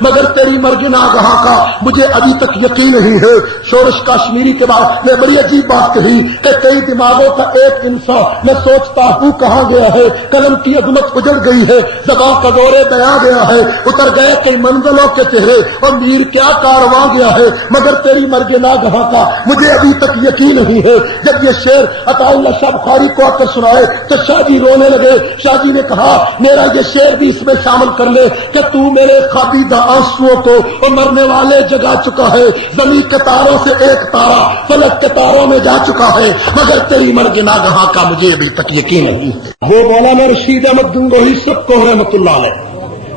مگر تیری مرگ ناگہاں کا مجھے ابھی تک یقین نہیں ہے. شورش کشمیری کے بعد میں بڑی عجیب بات کہی کہ کئی دماغوں کا ایک انسان میں سوچتا ہوں کہاں گیا ہے, قلم کی عظمت اجڑ گئی ہے, زبان کا دورے بیاں گیا ہے, اتر گئے کئی منزلوں کے چہرے اور میر کیا کارواں گیا ہے مگر تیری مرگ ناگہاں کا مجھے ابھی تک یقین نہیں ہے. جب یہ شعر عطا اللہ شاہ بخاری کو آ کر سنائے تو شاہ جی رونے لگے. شاہ جی نے کہا میرا یہ شعر بھی اس میں شامل کر لے کہ تو میرے خوابیدہ آنسوؤں کو اور مرنے والے جگا چکا ہے. زمین کے تاروں سے ایک تارا فلک کے تاروں میں جا چکا ہے مگر تیری مرگ ناگہاں کا مجھے ابھی تک یقین نہیں. وہ مولانا رشید احمد گنگوہی سب کو رحمۃ اللہ علیہ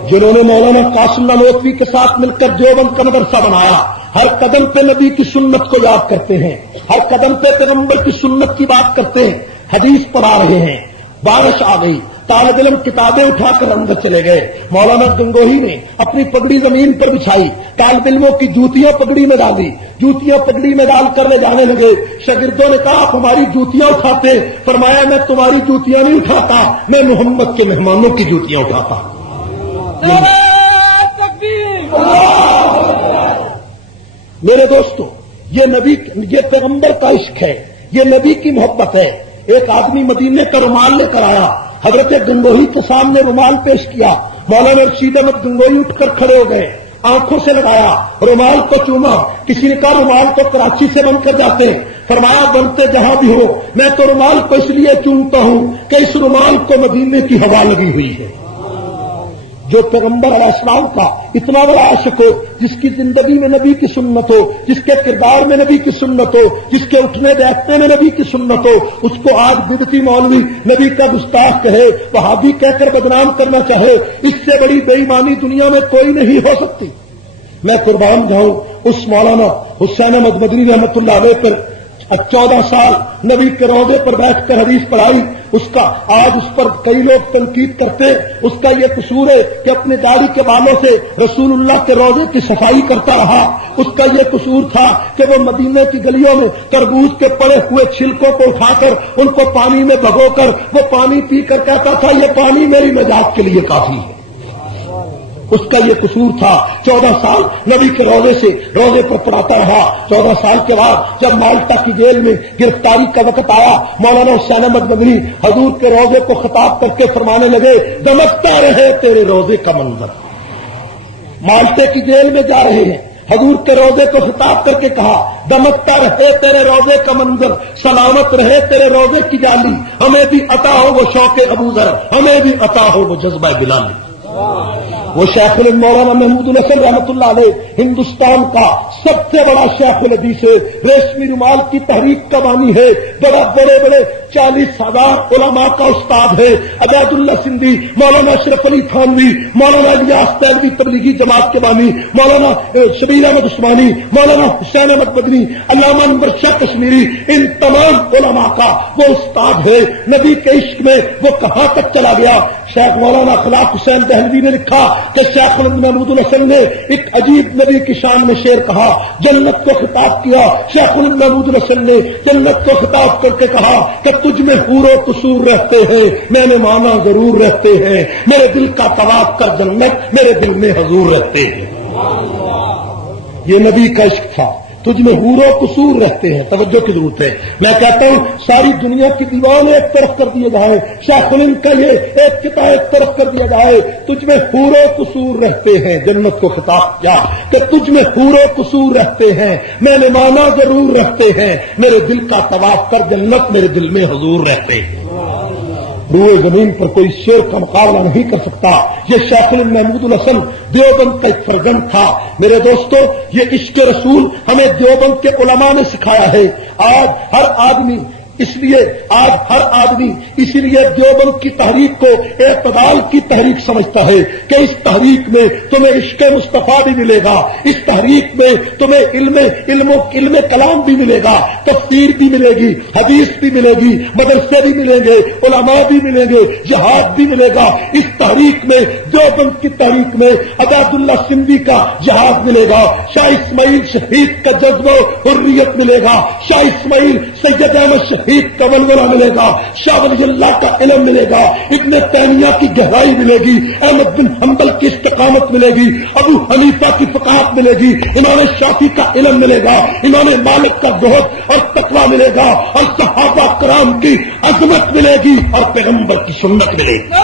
جنہوں نے مولانا قاسم نانوتوی کے ساتھ مل کر دیوبند کا مدرسہ بنایا, ہر قدم پہ نبی کی سنت کو یاد کرتے ہیں, ہر قدم پہ پیغمبر کی سنت کی بات کرتے ہیں, حدیث پڑھا رہے ہیں. بارش آ گئی, طالب علم کتابیں اٹھا کر اندر چلے گئے. مولانا گنگوہی نے اپنی پگڑی زمین پر بچھائی, طالب علموں کی جوتیاں پگڑی میں ڈالی, جوتیاں پگڑی میں ڈال کر لے جانے لگے. شاگردوں نے کہا آپ ہماری جوتیاں اٹھاتے. فرمایا میں تمہاری جوتیاں نہیں اٹھاتا, میں محمد کے مہمانوں کی جوتیاں اٹھاتا. میرے دوستو, یہ نبی, یہ پیغمبر کا عشق ہے, یہ نبی کی محبت ہے. ایک آدمی مدینے کا رومال لے کر آیا, حضرت گنگوہی کے سامنے رومال پیش کیا. مولانا رشید احمد گنگوہی اٹھ کر کھڑے ہو گئے, آنکھوں سے لگایا, رومال کو چوما. کسی نے کہا رومال تو کراچی سے بن کر جاتے ہیں. فرمایا بنتے جہاں بھی ہو, میں تو رومال کو اس لیے چومتا ہوں کہ اس رومال کو مدینے کی ہوا لگی ہوئی ہے. جو پیغمبر علیہ السلام کا اتنا بڑا عاشق ہو, جس کی زندگی میں نبی کی سنت ہو, جس کے کردار میں نبی کی سنت ہو, جس کے اٹھنے بیٹھنے میں نبی کی سنت ہو, اس کو آج بدعتی مولوی نبی کا گستاخ کہے, وہابی کہہ کر بدنام کرنا چاہے, اس سے بڑی بے ایمانی دنیا میں کوئی نہیں ہو سکتی. میں قربان جاؤں اس مولانا حسین احمد مدنی رحمۃ اللہ علیہ پر 14 سال نبی کے روضے پر بیٹھ کر حدیث پڑھائی. اس کا آج اس پر کئی لوگ تنقید کرتے. اس کا یہ قصور ہے کہ اپنے داڑھی کے بالوں سے رسول اللہ کے روضے کی صفائی کرتا رہا. اس کا یہ قصور تھا کہ وہ مدینے کی گلیوں میں تربوز کے پڑے ہوئے چھلکوں کو اٹھا کر ان کو پانی میں بھگو کر وہ پانی پی کر کہتا تھا یہ پانی میری نجات کے لیے کافی ہے. اس کا یہ قصور تھا. 14 سال نبی کے روضے پر پڑھاتا رہا. 14 سال کے بعد جب مالٹا کی جیل میں گرفتاری کا وقت آیا, مولانا حسین احمد مدنی حضور کے روضے کو خطاب کر کے فرمانے لگے دمکتا رہے تیرے روضے کا منظر. مالٹے کی جیل میں جا رہے ہیں, حضور کے روضے کو خطاب کر کے کہا دمکتا رہے تیرے روضے کا منظر, سلامت رہے تیرے روضے کی جالی, ہمیں بھی عطا ہو وہ شوق ابوذر, ہمیں بھی عطا ہو وہ جذبہ بلالی. وہ شیخ مولانا محمود الحسن رحمۃ اللہ علیہ ہندوستان کا سب سے بڑا شیخ الحدیث ہے, ریشمی رومال کی تحریک کا بانی ہے, بڑے 40,000 علماء کا استاد ہے. عبید اللہ سندھی, مولانا اشرف علی تھانوی, مولانا الیاس تیلوی تبلیغی جماعت کے بانی, مولانا شبیر احمد عثمانی, مولانا حسین احمد مدنی, علامہ انور شاہ کشمیری, ان تمام علماء کا وہ استاد ہے. نبی کے عشق میں وہ کہاں تک چلا گیا. شیخ مولانا اخلاق حسین دہلوی نے لکھا کہ شیخ محمود الحسن نے ایک عجیب نبی کی شان میں شعر کہا, جنت کو خطاب کیا. شیخ محمود الحسن نے جنت کو خطاب کر کے کہا کہ تجھ میں حور و قصور رہتے ہیں, میں نے مانا ضرور رہتے ہیں, میرے دل کا طواف کر جنت میرے دل میں حضور رہتے ہیں. یہ نبی کا عشق تھا. تجھ میں حور و قصور رہتے ہیں. توجہ کی ضرورت ہے. میں کہتا ہوں ساری دنیا کی دیوان ایک طرف کر دیے جائے, شیخ الہند کا یہ ایک کتاب ایک طرف کر دیا جائے, تجھ میں حور و قصور رہتے ہیں. جنت کو خطاب کیا کہ تجھ میں حور و قصور رہتے ہیں, میں نے مانا ضرور رہتے ہیں, میرے دل کا طواف کر جنت میرے دل میں حضور رہتے ہیں. روئے زمین پر کوئی شعر کا مقابلہ نہیں کر سکتا. یہ شیخ محمود الحسن دیوبند کا ایک فرزند تھا. میرے دوستو, یہ عشق رسول ہمیں دیوبند کے علماء نے سکھایا ہے. آج ہر آدمی اسی لیے دیوبند کی تحریک کو اعتدال کی تحریک سمجھتا ہے کہ اس تحریک میں تمہیں عشق مصطفیٰ بھی ملے گا, اس تحریک میں تمہیں علم کلام بھی ملے گا, تفسیر بھی ملے گی, حدیث بھی ملے گی, مدرسے بھی ملیں گے, علماء بھی ملیں گے, جہاد بھی ملے گا. اس تحریک میں دیوبند کی تحریک میں عبید اللہ سندھی کا جہاد ملے گا, شاہ اسماعیل شہید کا جذبہ حریت ملے گا, شاہ اسماعیل سید احمد توحید کا ولولہ ملے گا، شاہ ولی اللہ کا علم ملے گا، ابن تیمیہ کی گہرائی ملے گی، احمد بن حنبل کی استقامت ملے گی، ابو حنیفہ کی فقاہت ملے گی، امام شافعی کا علم ملے گا، امام مالک کا زہد اور تقویٰ ملے گا، اور صحابہ کرام کی عظمت ملے گی، اور پیغمبر کی سنت ملے گی۔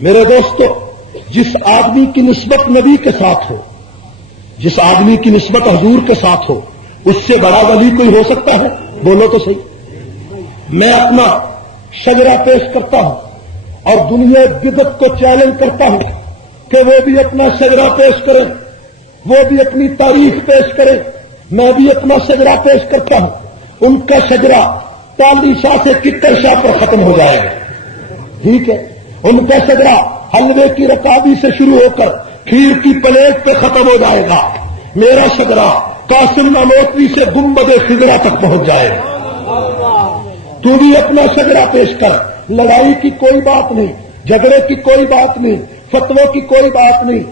میرے دوستو، جس آدمی کی نسبت نبی کے ساتھ ہو، جس آدمی کی نسبت حضور کے ساتھ ہو، اس سے بڑا ولی کوئی ہو سکتا ہے؟ بولو تو صحیح۔ میں اپنا شجرہ پیش کرتا ہوں اور دنیا بدعت کو چیلنج کرتا ہوں کہ وہ بھی اپنا شجرہ پیش کرے، وہ بھی اپنی تاریخ پیش کرے، میں بھی اپنا شجرہ پیش کرتا ہوں۔ ان کا شجرہ تالی شاہ سے ککر شاہ پر ختم ہو جائے گا، ٹھیک ہے؟ ان کا شجرہ حلوے کی رکابی سے شروع ہو کر کھیر کی پلیٹ پہ ختم ہو جائے گا، میرا شجرہ قاسم نانوتوی سے گنبد خضرا تک پہنچ جائے گا۔ تو بھی اپنا شجرہ پیش کر، لڑائی کی کوئی بات نہیں، جھگڑے کی کوئی بات نہیں، فتووں کی کوئی بات نہیں،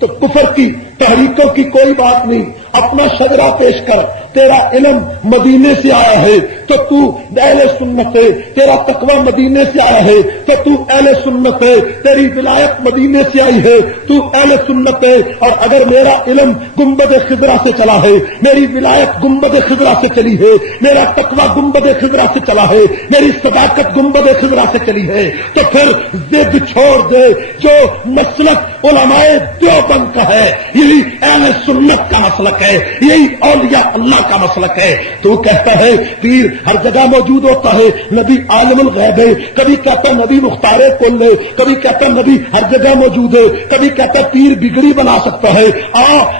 تو کفر کی تحریکوں کی کوئی بات نہیں، اپنا شجرہ پیش کر۔ تیرا علم مدینے سے آیا ہے تو تو اہل سنت ہے، تیرا تقویٰ مدینے سے آیا ہے تو تو اہل سنت ہے، تیری ولایت مدینے سے آئی ہے تو اہل سنت ہے۔ اور اگر میرا علم گنبد خضرا سے چلا ہے، میری ولایت گنبد خضرا سے چلی ہے، میرا تقویٰ گنبد خضرا سے چلا ہے، میری صداقت گنبد خضرا سے چلی ہے، تو پھر ضد چھوڑ دے۔ جو مسلک علماء دیوبند کا ہے، یہی اہل سنت کا مسلک ہے، یہی اولیاء اللہ کا مسلک ہے۔ تو کہتا ہے پیر ہر جگہ موجود ہوتا ہے، نبی عالم الغیب ہے، کبھی کہتا نبی مختار کل ہے، کبھی کہتا نبی ہر جگہ موجود ہے، کبھی کہتا پیر بگڑی بنا سکتا ہے۔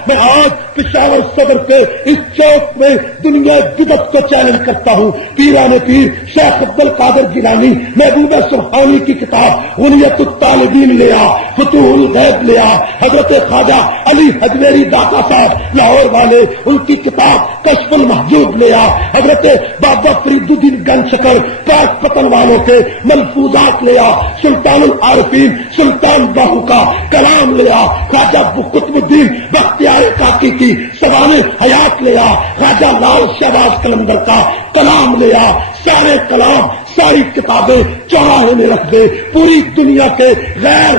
میں آج پشاور صدر کے اس چوک میں دنیا بدعت کو چیلنج کرتا ہوں۔ پیران پیر شیخ عبد القادر گیلانی محبوب سبحانی کی کتاب غنیت الطالبین لیا، فتوح الغیب لیا، حضرت خواجہ علی حجویری داتا صاحب لاہور والے ان کی کتاب کشف المحجوب لیا، حضرت بابا فرید الدین گنج شکر پاک پتن والوں کے ملفوظات لیا، سلطان العارفین سلطان باہو کا کلام لیا، خواجہ قطب الدین بختیار کاکی کی سوانح حیات لیا، خواجہ لال شہباز قلندر کا کلام لیا، سارے کلام ساری کتابیں چوراہے میں رکھ دے، پوری دنیا کے غیر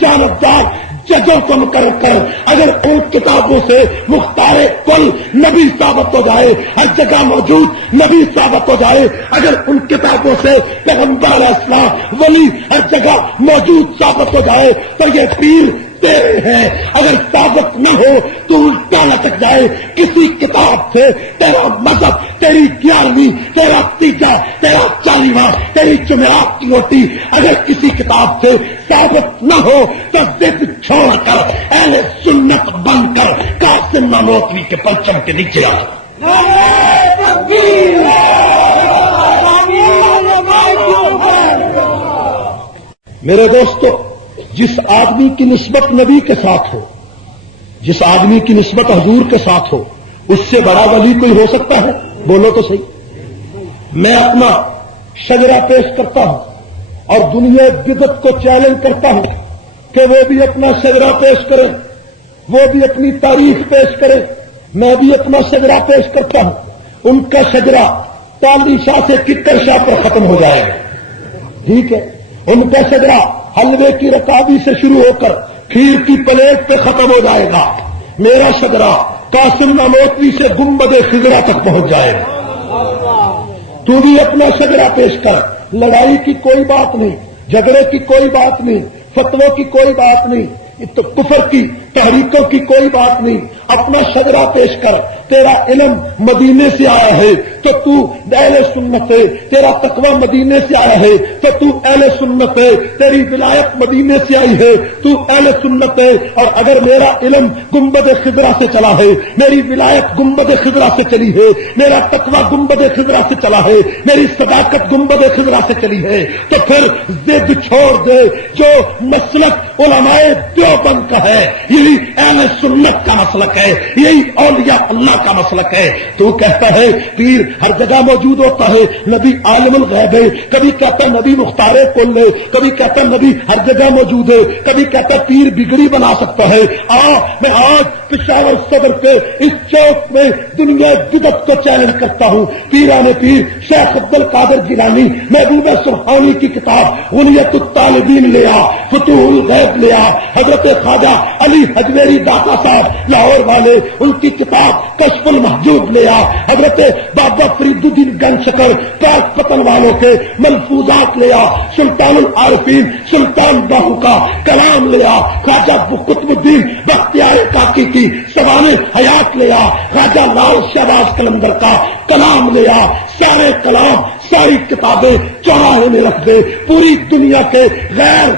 جانبدار ججوں کو مقرر کر، اگر ان کتابوں سے مختار کل نبی ثابت ہو جائے، ہر جگہ موجود نبی ثابت ہو جائے، اگر ان کتابوں سے پیغمبر علیہ السلام ولی ہر جگہ موجود ثابت ہو جائے، تو یہ پیر تیرے ہیں۔ اگر ثابت نہ ہو تو الٹا لٹک جائے کسی کتاب سے، تیرا مذہب، تیری 11ویں، تیرا تیجا، تیرا 40واں، تیری جمعرات کی روٹی اگر کسی کتاب سے ثابت نہ ہو تو ضد چھوڑ کر اہل سنت بن کر قاسم نانوتوی کے پرچم کے نیچے آ۔ میرے دوستو، جس آدمی کی نسبت نبی کے ساتھ ہو، جس آدمی کی نسبت حضور کے ساتھ ہو، اس سے بڑا ولی کوئی ہو سکتا ہے؟ بولو تو صحیح۔ میں اپنا شجرہ پیش کرتا ہوں اور دنیا بدعت کو چیلنج کرتا ہوں کہ وہ بھی اپنا شجرہ پیش کرے، وہ بھی اپنی تاریخ پیش کرے، میں بھی اپنا شجرہ پیش کرتا ہوں۔ ان کا شجرہ تالی شاہ سے ککر شاہ پر ختم ہو جائے گا، ٹھیک ہے؟ ان کا شجرہ حلوے کی رکابی سے شروع ہو کر کھیر کی پلیٹ پہ ختم ہو جائے گا، میرا شجرہ قاسم نانوتوی سے گنبد خضرا تک پہنچ جائے گا۔ تو بھی اپنا شجرہ پیش کر، لڑائی کی کوئی بات نہیں، جھگڑے کی کوئی بات نہیں، فتووں کی کوئی بات نہیں، تو کفر کی تحریکوں کی کوئی بات نہیں، اپنا شجرہ پیش کر۔ تیرا علم مدینے سے آیا ہے تو تو اہل سنت ہے، تیرا تقویٰ مدینے سے آیا ہے تو تو اہل سنت ہے، تیری ولایت مدینے سے آئی ہے تو اہل سنت ہے۔ اور اگر میرا علم گنبد خضرا سے چلا ہے، میری ولایت گنبد خضرا سے چلی ہے، میرا تقویٰ گنبد خضرا سے چلا ہے، میری صداقت گنبد خضرا سے چلی ہے، تو پھر ضد چھوڑ دے۔ جو مسلک علماء دیوبند کا ہے، یہی یہی اہل سنت کا مسلک ہے، یہی اولیاء اللہ کا مسلک ہے۔ تو کہتا ہے پیر ہر جگہ موجود ہوتا ہے، نبی عالم الغیب ہے، کبھی کہتا ہے نبی مختار کل ہے، کبھی کہتا ہے نبی ہر جگہ موجود ہے، کبھی کہتا ہے پیر بگڑی بنا سکتا ہے۔ میں آج پشاور صدر پہ اس چوک میں دنیا بدعت کو چیلنج کرتا ہوں۔ پیران پیر شیخ عبد القادر جیلانی محبوب سبحانی کی کتاب غنیت الطالبین لیا، فتوح الغیب لیا، حضرت خواجہ علی حجویری داتا صاحب لاہور والے ان کی کتاب کشف المحجوب لیا، حضرت بابا فرید الدین گنج شکر پاک پتن والوں کے ملفوظات لیا، سلطان العارفین سلطان باہو کا کلام لیا، خواجہ قطب الدین بختیار کاکی کی سوانح حیات لیا، خواجہ لال شہباز قلندر کا کلام لیا، سارے کلام ساری کتابیں چوراہے میں رکھ دے، پوری دنیا کے غیر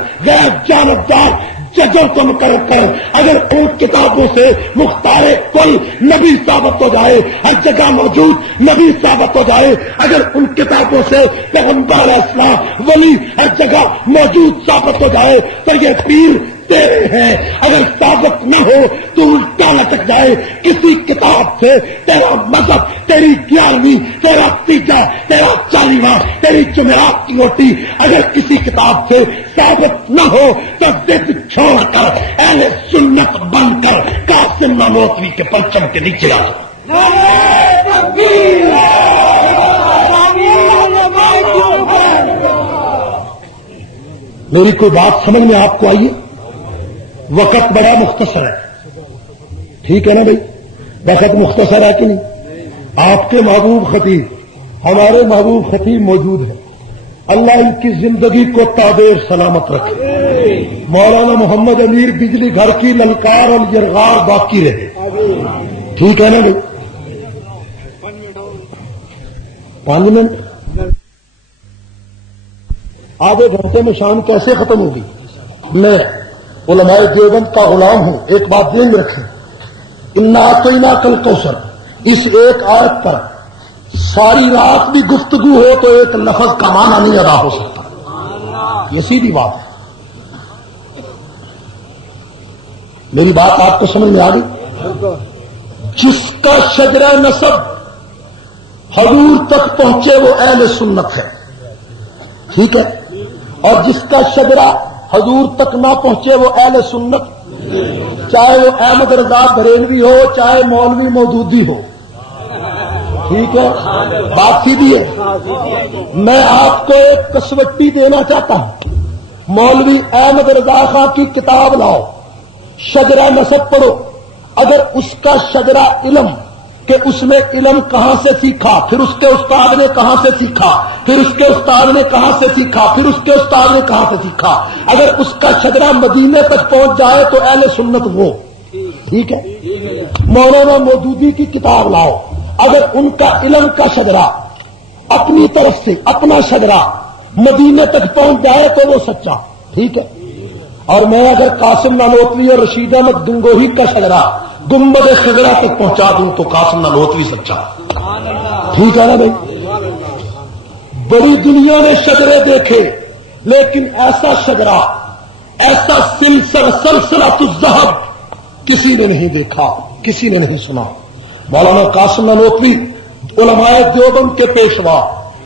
جانبدار ججوں کو مقرر کر، اگر ان کتابوں سے مختار کل نبی ثابت ہو جائے، ہر جگہ موجود نبی ثابت ہو جائے، اگر ان کتابوں سے پیغمبر علیہ السلام ولی ہر جگہ موجود ثابت ہو جائے تو یہ پیر تیرے ہیں، اگر ثابت نہ ہو تو الٹا لٹک جائے کسی کتاب سے، تیرا مذہب، تیری 11ویں، تیرا تیجا، تیرا 40واں، تیری جمعرات کی روٹی اگر کسی کتاب سے ثابت نہ ہو تو ضد چھوڑ کر اہل سنت بن کر قاسم نانوتوی کے پرچم کے نیچے آ میری کوئی بات سمجھ میں آپ کو آئیے؟ وقت بڑا مختصر ہے، ٹھیک ہے نا بھائی؟ وقت مختصر ہے کہ نہیں؟ آپ کے محبوب خطیب، ہمارے محبوب خطیب موجود ہیں، اللہ ان کی زندگی کو تابع سلامت رکھے۔ مولانا محمد امیر بجلی گھر کی للکار اور یرغار باقی رہے، ٹھیک ہے نا بھائی؟ 5 منٹ، آدھے گھنٹے میں شام کیسے ختم ہوگی؟ میں علماء دیوبند کا غلام ہوں، ایک بات ذہن میں رکھیں، انا اعطیناک الکوثر، اس ایک آیت پر ساری رات بھی گفتگو ہو تو ایک لفظ کا معنی نہیں ادا ہو سکتا، یہ سیدھی بات ہے۔ میری بات آپ کو سمجھ میں آ گئی؟ جس کا شجرہ نسب حضور تک پہنچے وہ اہل سنت ہے، ٹھیک ہے، اور جس کا شجرہ حضور تک نہ پہنچے وہ اہل سنت، چاہے وہ احمد رضا بریلوی ہو، چاہے مولوی مودودی ہو، ٹھیک ہے، بات سیدھی ہے۔ میں آپ کو ایک کسوٹی دینا چاہتا ہوں، مولوی احمد رضا خان کی کتاب لاؤ، شجرہ نسب پڑھو، اگر اس کا شجرہ علم کہ اس میں علم کہاں سے سیکھا، پھر اس کے استاد نے کہاں سے سیکھا، پھر اس کے استاد نے کہاں سے سیکھا، پھر اس کے استاد نے کہاں سے سیکھا، اگر اس کا شجرہ مدینے تک پہنچ جائے تو اہل سنت وہ، ٹھیک ہے۔ مولانا مودودی کی کتاب لاؤ، اگر ان کا علم کا شجرہ اپنی طرف سے اپنا شجرہ مدینے تک پہنچ جائے تو وہ سچا، ٹھیک ہے۔ اور میں اگر قاسم نانوتوی اور رشید احمد گنگوہی کا شجرہ گنبد خضرا تک پہنچا دوں تو قاسم نانوتوی سچا، ٹھیک ہے نا بھائی؟ بڑی دنیا نے شجرے دیکھے لیکن ایسا شجرا، ایسا سلسلۃ الذہب کسی نے نہیں دیکھا، کسی نے نہیں سنا۔ مولانا قاسم نانوتوی علماء دیوبند کے پیشوا،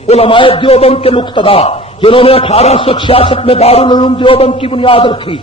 علماء دیوبند کے مقتدا، جنہوں نے 1866 میں دارالعلوم دیوبند کی بنیاد رکھی،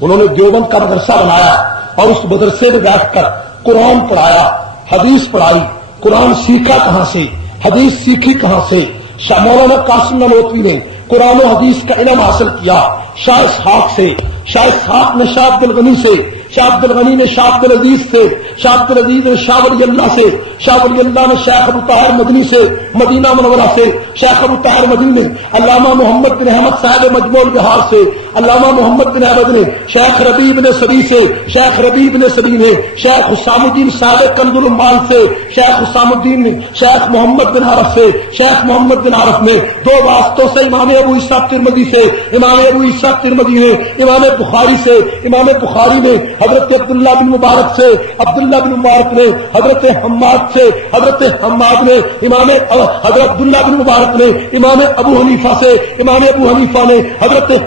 انہوں نے دیوبند کا مدرسہ بنایا اور اس مدرسے میں بیٹھ کر قرآن پڑھایا، حدیث پڑھائی۔ قرآن سیکھا کہاں سے، حدیث سیکھی کہاں سے؟ شاہ مولانا قاسم نانوتوی نے قرآن و حدیث کا علم حاصل کیا شاہ اسحاق سے، شاہ اسحاق نے شاہ عبد الغنی سے، شاہ عبد الغنی نے شاہ عبد العزیز سے، شاہ عبد العزیز نے شاہ ولی اللہ سے، شاہ ولی اللہ نے شیخ ابو طاہر مدنی سے، مدینہ منورہ سے، شیخ ابو طاہر مدنی نے علامہ محمد بن احمد صاحب مجموع البحار سے، علامہ محمد بن احمد نے شیخ ربیع نے سبی سے، شیخ ربیع نے سبی نے شیخ حسام الدین صاحب کنز العمال سے، شیخ حسام الدین نے شیخ محمد بن عرف سے، شیخ محمد بن عرف نے 2 واسطوں سے امام ابو عیسیٰ ترمذی سے، امام ابو عیسیٰ ترمذی نے امام بخاری سے، امام بخاری نے حضرت عبداللہ بن مبارک سے، عبداللہ بن مبارک نے حضرت حماد سے، حضرت حماد نے امام حضرت عبداللہ بن مبارک نے امام ابو حنیفہ سے، امام ابو حنیفہ نے حضرت